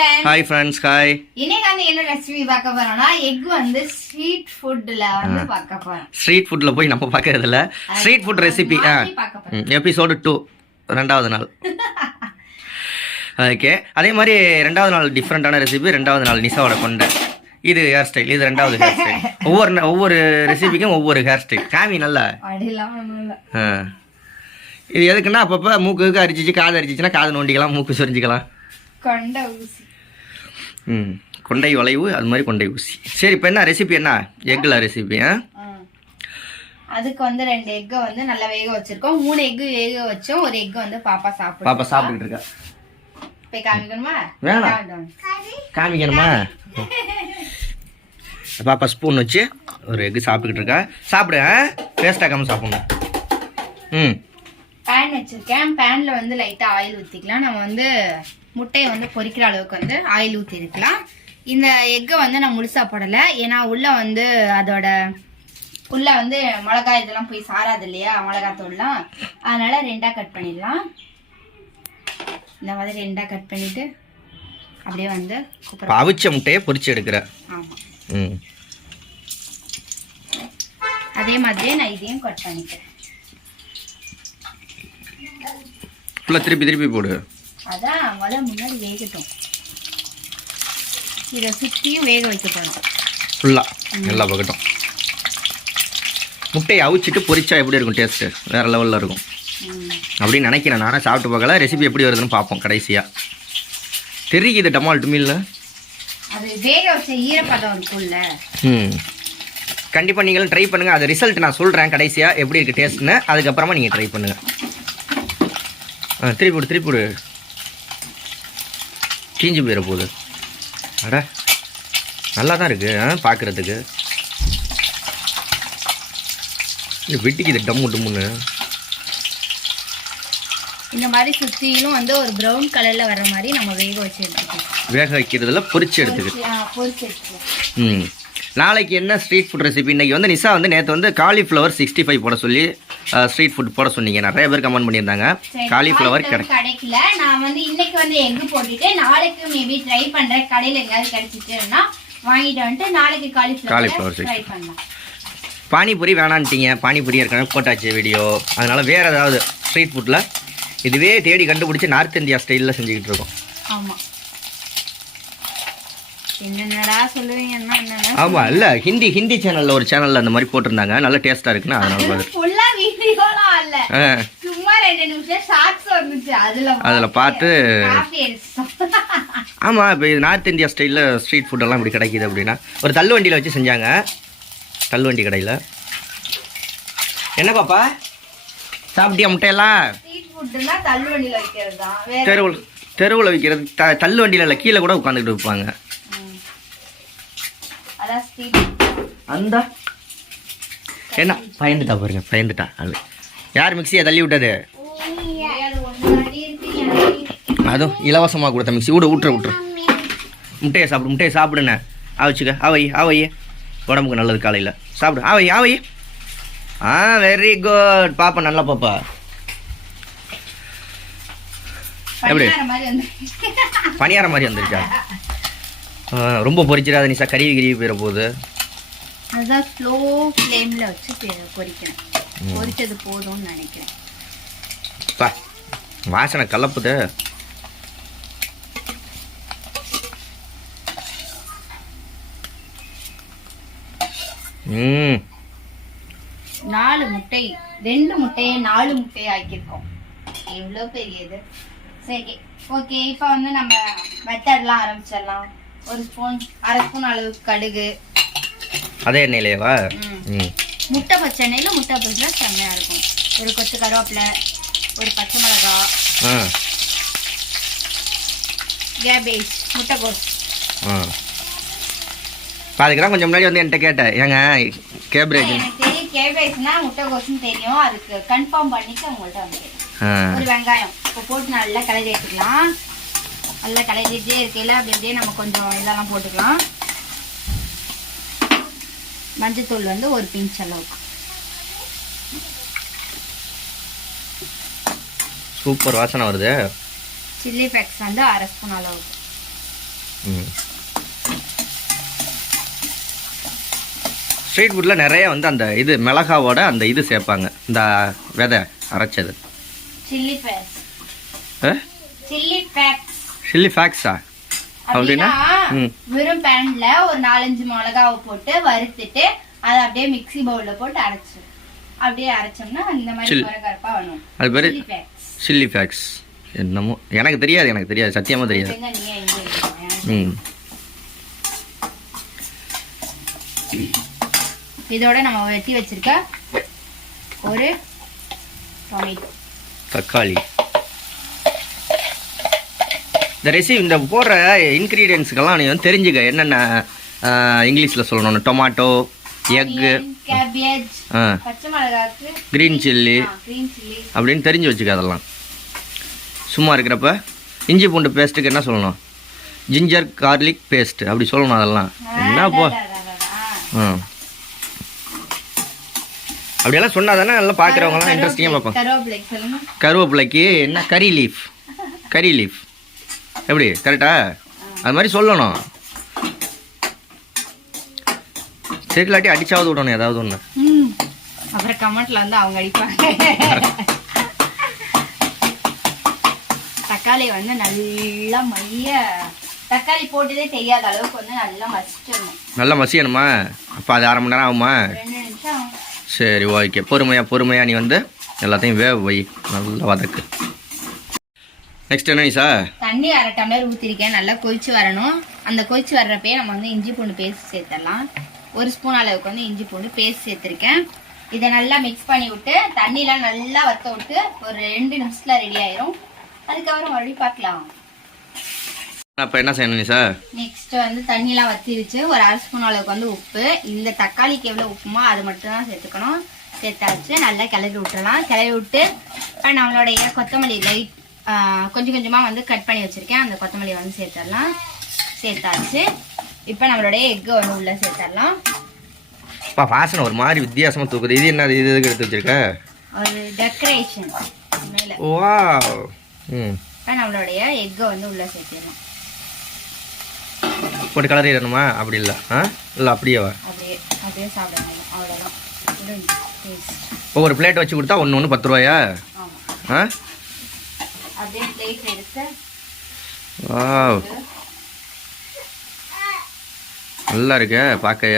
friends. Hi friends, hi. இன்னைக்கு வந்து என்ன ரெசிபி பார்க்க போறோம்னா எக் வந்து ஸ்ட்ரீட் ஃபுட்ல வந்து பார்க்க போறோம். ஸ்ட்ரீட் ஃபுட்ல போய் நம்ம பார்க்கறது இல்ல. ஸ்ட்ரீட் ஃபுட் ரெசிபி எபிசோட் 2 இரண்டாவது நாள். ஓகே, அதே மாதிரி ரெண்டாவது நாள் டிஃபரெண்டான ரெசிபி. ரெண்டாவது நாள் நிசாவோட கொண்ட இது ஹேர் ஸ்டைல், இது ரெண்டாவது ஹேர் ஸ்டைல். ஒவ்வொரு ரெசிபிக்கும் ஒவ்வொரு ஹேர் ஸ்டைல். காமி நல்லா இது எதுக்குன்னா அப்பப்போ மூக்குக்கு அரிச்சிச்சு, காது அரிச்சிச்சுன்னா காது நோண்டிக்கலாம், மூக்கு சொரிஞ்சிக்கலாம். கொண்டை ஊசி, கொண்டை வளைவு, அது மாதிரி கொண்டை ஊசி. சரி, இப்போ என்ன ரெசிபி? என்ன எக்ல ரெசிபி? அதுக்கு வந்து 2 எக்கை வந்து நல்லா வேக வச்சிருக்கோம். 3 எக் வேக வச்சோம். ஒரு எக் வந்து பாப்பா சாப்பிட்டுட்டு இருக்கா. போய் காமிக்கணுமா? வேணாம், காமிக்கணுமா? பாப்பா ஸ்பூன் வச்சு ஒரு எக் சாப்பிட்டுக்கிட்டு இருக்கா. சாப்பிடு, வேஸ்டாக்காம சாப்பிடணும். பேன் வச்சிருக்கேன். பேன்ல வந்து லைட்டா ஆயில் ஊற்றிக்கலாம். நம்ம வந்து முட்டையை வந்து பொரிக்கிற அளவுக்கு வந்து ஆயில் ஊற்றி இருக்கலாம். இந்த எக்கை வந்து நான் முழுசா போடலை, ஏன்னா உள்ள வந்து அதோட உள்ள வந்து மிளகாய் இதெல்லாம் போய் சாராது இல்லையா, மிளகாத்தூள்லாம். அதனால 2ஆ கட் பண்ணிடலாம். இந்த மாதிரி 2ஆ கட் பண்ணிட்டு அப்படியே வந்து அவிச்ச முட்டையை பொரிச்சு எடுக்கிற. ஆமா, அதே மாதிரியே நான் இதையும் கட் பண்ணிக்கிறேன். திருப்பி போடு. அதான் முன்னாடி வேகட்டும். இதை சுற்றியும் வேக வைக்க போறோம் ஃபுல்லா, எல்லா பக்கட்டும். முட்டையை அவிச்சிட்டு பொரிச்சா எப்படி இருக்கும் டேஸ்ட்? வேற லெவலில் இருக்கும் அப்படின்னு நினைக்கிறேன். நானே சாப்பிட்டு பார்க்கல. ரெசிபி எப்படி வருதுன்னு பார்ப்போம் கடைசியா. தெரியுது டமால் டுமில்ல அது வேக வச்ச ஈரப்பதம் இருக்கும்ல. கண்டிப்பாக நீங்களும் ட்ரை பண்ணுங்கள். அது ரிசல்ட் நான் சொல்கிறேன் கடைசியாக எப்படி இருக்குது டேஸ்ட்னு. அதுக்கப்புறமா நீங்கள் ட்ரை பண்ணுங்கள். திருப்பி போடு. கீஞ்சு போயிட போகுது. அட, நல்லா தான் இருக்குது பார்க்குறதுக்கு. இது வெட்டிக்குது டம்முன்னு. இந்த மாதிரி சுற்றிலும் வந்து ஒரு ப்ரௌன் கலரில் வர மாதிரி நம்ம வேக வச்சு எடுத்துக்கணும். வேக வைக்கிறதுல பொரிச்சு எடுத்துக்கிட்டு. நாளைக்கு என்ன ஸ்ட்ரீட் ஃபுட் ரெசிபி? இன்றைக்கி வந்து நிசா வந்து நேற்று வந்து காலிஃப்ளவர் 65 போட சொல்லி ஸ்ட்ரீட் ஃபுட் போட சொன்னீங்க. நிறைய பேர் கமெண்ட் பண்ணியிருந்தாங்க. காலிஃப்ளவர் கிடைக்கல. நான் வந்து இன்னைக்கு வந்து எக் போட்டுட்டு நாளைக்கு மேபி ட்ரை பண்ணுறேன். கடையில் எங்கேயாவது கிடைச்சிட்டுன்னா வாங்கிட்டு வந்துட்டு நாளைக்கு காலிஃப்ளவர் ட்ரை பண்ணலாம். பானிபூரி வேணான்ட்டீங்க. பானிபூரி ஏற்கனவே போட்டாச்சு வீடியோ. அதனால் வேறு ஏதாவது ஸ்ட்ரீட் ஃபுட்டில் இதுவே தேடி கண்டுபிடிச்சி நார்த் இந்தியா ஸ்டைலில் செஞ்சுக்கிட்டு இருக்கோம். ஆமாம், என்னடா சொல்லுவீங்கன்னா என்ன? ஆமா, இல்ல ஹிந்தி சேனல்ல ஒரு சேனல்ல அந்த மாதிரி போட்டிருந்தாங்க. நல்ல டேஸ்டா இருக்குன்னு அதனால பாத்து. ஃபுல்லா வீடியோலாம் இல்ல, சும்மா 2 நிமிஷம் ஷார்ட்ஸ் வந்துச்சு. அதுல பார்த்து ஆமா, இப்போ நார்த் இந்தியா ஸ்டைல்ல ஸ்ட்ரீட் ஃபுட் எல்லாம் இப்படி கிடைக்குது அப்படின்னா ஒரு தள்ளு வண்டியில வச்சு செஞ்சாங்க. தள்ளுவண்டி கடையில. என்ன பாப்பா சாப்பிட்டியா முட்டையெல்லாம்? ஸ்ட்ரீட் ஃபுட்னா தள்ளு வண்டியில வைக்கிறதா? தெருவுல வைக்கிறது. தள்ளு வண்டியில இல்ல, கீழே கூட உட்காந்துக்கிட்டு வைப்பாங்க. அந்த என்ன பயந்துட்டா பாருங்க, பயந்துட்டா. அது யார் மிக்சியை தள்ளி விட்டது? அதுவும் இலவசமாக கொடுத்த மிக்சி. விட்டுற முட்டையை சாப்பிடுன்னு ஆவச்சுக்க. ஆவை உடம்புக்கு நல்லது. காலையில் சாப்பிடு. ஆவை. வெரி குட் பாப்பா, நல்லா பாப்பா. எப்படி பணியார மாதிரி வந்துருச்சா? ரொம்ப பொரிச்சிடாத நிசா, கருவி போயிட போகுது. அதுதான் ஸ்லோ ஃப்ளேமில் வச்சு பொரிக்கிறேன். பொரிச்சது போதும்னு நினைக்கிறேன். வாசனை கலப்புது. நாலு முட்டை, 2 முட்டையை 4 முட்டையை ஆக்கியிருக்கோம். எவ்வளோ பெரியது. சரி, ஓகே. இப்போ வந்து நம்ம மெத்தட்லாம் ஆரம்பிச்சிடலாம். ஒரு ஸ்பூன், 1/2 ஸ்பூன் அளவுக்கு கடுகு. அதே எண்ணெயிலேவா? முட்டை பச்சை எண்ணெயில். முட்டை பச்சை செம்மையாக இருக்கும். ஒரு கொத்து கருவேப்பிலை, ஒரு பச்சை மிளகாய், கேபேஜ், முட்டைகோஸ். அதுக்கெல்லாம் கொஞ்சம் முன்னாடி வந்து என்கிட்ட கேட்டேன், ஏங்க கேபேஜ். எனக்கு தெரியும் கேபேஜ்னா முட்டைகோஸ்ன்னு தெரியும். அதுக்கு கன்ஃபார்ம் பண்ணிட்டு உங்கள்கிட்ட வந்து ஒரு வெங்காயம் இப்போ போட்டு நல்லா கிளறி எடுத்துக்கலாம். நல்லா கலரிட்டே இருக்கையில் அப்படி அப்படியே நம்ம கொஞ்சம் இதெல்லாம் போட்டுக்கலாம். மஞ்சத்தூள் வந்து ஒரு பிஞ்ச் அளவுக்கு. சூப்பர் வாசனை வருது. சில்லி ஃப்ளேக்ஸ் வந்து 1/2 ஸ்பூன் அளவுக்கு. ஸ்ட்ரீட் ஃபுட்டில் நிறைய வந்து அந்த இது மிளகாவோட அந்த இது சேர்ப்பாங்க, இந்த விதை அரைச்சது. Chilli facts. சில்லி ஃபேக்ஸா அப்படின்னா வெறும் பேன்ல ஒரு 4-5 மிளகாவை போட்டு வறுத்துட்டு அதை அப்படியே மிக்ஸி பவுல்ல போட்டு அப்படியே அரைச்சோம்னா இந்த மாதிரி கரகரப்பா வரும். அது பேரு சில்லி ஃபேக்ஸ். என்னமோ எனக்கு தெரியாது சத்தியமா தெரியாது. இதோட நம்ம வெட்டி வச்சிருக்க ஒரு தக்காளி. இந்த ரெசிபி இந்த போடுற இன்க்ரீடியன்ஸுக்கெல்லாம் நீ வந்து தெரிஞ்சுக்க என்னென்ன இங்கிலீஷில் சொல்லணும். டொமாட்டோ, எக்கு, கேபேஜ், பச்சை மிளகாய், கிரீன் சில்லி அப்படின்னு தெரிஞ்சு வச்சுக்க. அதெல்லாம் சும்மா இருக்கிறப்ப இஞ்சி பூண்டு பேஸ்ட்டுக்கு என்ன சொல்லணும்? ஜிஞ்சர் கார்லிக் பேஸ்ட் அப்படி சொல்லணும். அதெல்லாம் என்னப்போ அப்படியெல்லாம் சொன்னால் தானே நல்லா பார்க்குறவங்களாம் இன்ட்ரெஸ்டிங்காக பார்ப்போம். கருவேப்பிலைக்கு என்ன கறி லீஃப் எப்படி கரெக்டா? அது மாதிரி சொல்லணும். சரி, இல்லாட்டி அடிச்சாவது விடணும் ஏதாவது ஒன்று. அப்புறம் கமெண்ட்ல வந்து அவங்க அடிப்பாங்க. தக்காளி வந்து நல்லா தக்காளி போட்டதே தெரியாத அளவுக்கு வந்து நல்லா மசியணுமா? அப்போ அது 1/2 மணி நேரம் ஆகுமா? 2 நிமிஷம். சரி, ஓகே. பொறுமையாக நீ வந்து எல்லாத்தையும் வேக வை, நல்லா வதக்கு. நெக்ஸ்ட் என்ன நிஷா? தண்ணி 1/2 டம்ளர் ஊற்றிருக்கேன். நல்லா கொதிச்சு வரணும். அந்த கொதிச்சு வர்றப்பே நம்ம வந்து இஞ்சி பூண்டு பேஸ்ட் சேர்த்துடலாம். 1 ஸ்பூன் அளவுக்கு வந்து இஞ்சி பூண்டு பேஸ்ட் சேர்த்துருக்கேன். இதை நல்லா மிக்ஸ் பண்ணி விட்டு தண்ணியெலாம் நல்லா வற்ற விட்டு ஒரு 2 நிமிஷத்துல ரெடி ஆயிரும். அதுக்கப்புறம் மறுபடியும் பார்க்கலாம். அப்போ என்ன செய்யணும் நிஷா? நெக்ஸ்ட் வந்து தண்ணியெலாம் வற்றிருச்சு. ஒரு 1/2 ஸ்பூன் அளவுக்கு வந்து உப்பு. இந்த தக்காளிக்கு எவ்வளோ உப்புமோ அது மட்டும் தான் சேர்த்துக்கணும். சேர்த்தாச்சு. நல்லா கிளறி விட்டுறலாம். கிளறி விட்டு நம்மளுடைய கொத்தமல்லி லைட் கொஞ்சம் கொஞ்சமாக வந்து கட் பண்ணி வச்சுருக்கேன். அந்த கொத்தமல்லி வந்து சேர்த்தாச்சு. இப்போ நம்மளுடைய எக்கு வந்து உள்ளே சேர்த்துடலாம். வாசனை ஒரு மாதிரி வித்தியாசமாக தூக்குது. இது என்ன? இது எதுக்கு எடுத்து வச்சிருக்க? ஒரு டெக்கரேஷன் மேலே. வாவ். இப்போ நம்மளுடைய எக்கை வந்து உள்ளே சேர்த்திடலாம். போட்டு கலரிடணுமா? அப்படி இல்லை இல்லை அப்படியேவா? அப்படியே சாப்பிடணும். அவ்வளோதான். ஒரு பிளேட் வச்சு கொடுத்தா ஒன்று 10 ரூபாயா? அப்படியே பிளேட் எடுத்து. வாவ், நல்லா இருக்கு பார்க்க.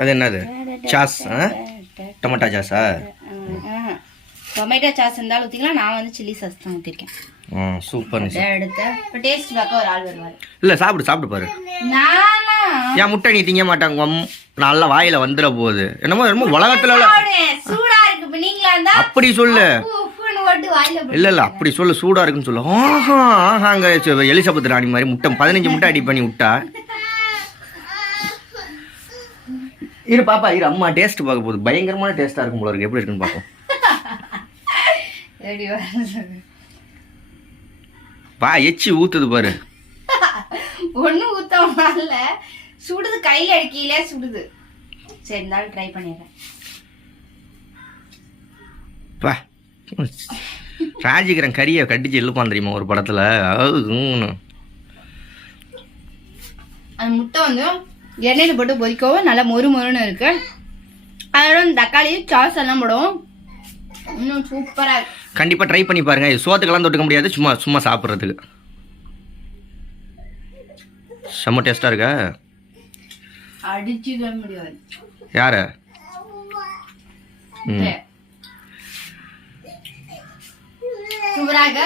அது என்னது? சாஸ்? டொமேட்டோ சாஸா? டொமேட்டோ சாஸ் இருந்தாலும் ஊற்றிக்கலாம். நான் வந்து சில்லி சாஸ் தான் ஊற்றிருக்கேன். சூப்பர். எடுத்து இப்போ டேஸ்ட் பார்க்க ஒரு ஆள் வருவார். இல்லை, சாப்பிடு பாரு. ஏன் முட்டை நீ திங்க மாட்டாங்க? நல்லா வாயில வந்துட போகுது. என்னமோ உலகத்துல சூடா இருக்கு. நீங்களா இருந்தா அப்படி சொல்லு. இல்ல அப்படி சொல்லு, சூடா இருக்குன்னு சொல்லு. ஆஹாங்க எலிசபெத் ராணி மாதிரி முட்டை 15 முட்டை அடி பண்ணி விட்டா. இரு பாப்பா, இரு அம்மா டேஸ்ட் பார்க்க போகுது. பயங்கரமான டேஸ்டா இருக்கும் போல இருக்கு. எப்படி இருக்குன்னு பார்ப்போம். பா எச்சி ஊத்துது பாரு. ஒன்னும் ஊத்தல, சுடுது. கையில அடிக்கையிலே சுடுது. சரி, இருந்தாலும் ட்ரை பண்ணிடுறேன். பா ராஜிகரன் கறியை கட்டிச்சு இழுப்பான் தெரியுமா ஒரு படத்துல. அந்த முட்டை வந்து எண்ணெயில் போட்டு பொரிக்கவும் நல்லா மொறுன்னு இருக்கு. அதோட தக்காளி சாஸ் எல்லாம் போடும். இன்னும் சூப்பரா இருக்கு. கண்டிப்பா ட்ரை பண்ணி பாருங்க. சோத்துக்கெல்லாம் தொட்டுக்க முடியாது, சும்மா சாப்பிட்றதுக்கு செம்ம டேஸ்டா இருக்கா? அடிச்சுக்க முடியாது. யார? சூப்பராக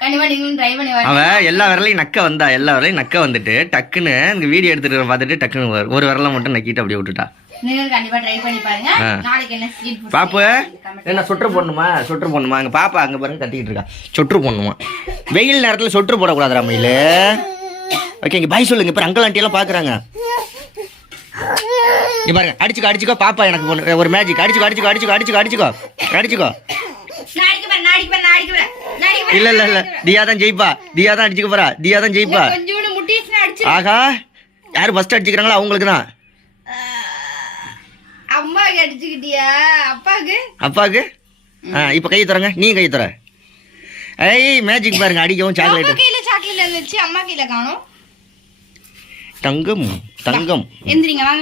கண்டிப்பா நீங்களும் ட்ரை பண்ணி பாருங்க. அவ எல்லா விரலையும் நக்க வந்துட்டு டக்குன்னு இந்த வீடியோ எடுத்துட்டு பார்த்துட்டு டக்குன்னு ஒரு விரலை மட்டும் நக்கிட்டு அப்படியே விட்டுட்டா. நீங்க கண்டிப்பா ட்ரை பண்ணி பாருங்க. நாளைக்கு என்ன ஸ்வீட் ஃபுட் பாப்பு என்ன சொட்ரு போடணுமா? அங்க பாப்பா அங்க பாருங்க கட்டிக்கிட்டு இருக்கா. சொட்ரு போடணுமா? வெயில் நேரத்துல சொட்ரு போடக்கூடாதுடா மயில. ஓகே, இங்க பாய் சொல்லுங்க. இப்ப அங்கிள் ஆண்டி எல்லாம் பாக்குறாங்க. இங்க பாருங்க, அடிச்சுக்கோ பாப்பா. எனக்கு ஒரு மேஜிக். அடிச்சுக்கோ. இல்ல தியா தான் ஜெயிப்பா. தியா தான் அடிச்சுக்க போறா. ஆகா, யாரு ஃபர்ஸ்ட் அடிச்சுக்கிறாங்களோ அவங்களுக்கு தான். அம்மாக்கு அடிச்சுக்கிட்டியா? அப்பாக்கு இப்ப கை தரங்க. நீ கை தர. ஐய் மேஜிக் பாருங்க, அடிக்கவும் அப்பா சாக்லேட். கையில சாக்லேட் இருந்துச்சு, அம்மா கையில காணோம். தங்கம் தங்கம். எந்திரிங்க வாங்க.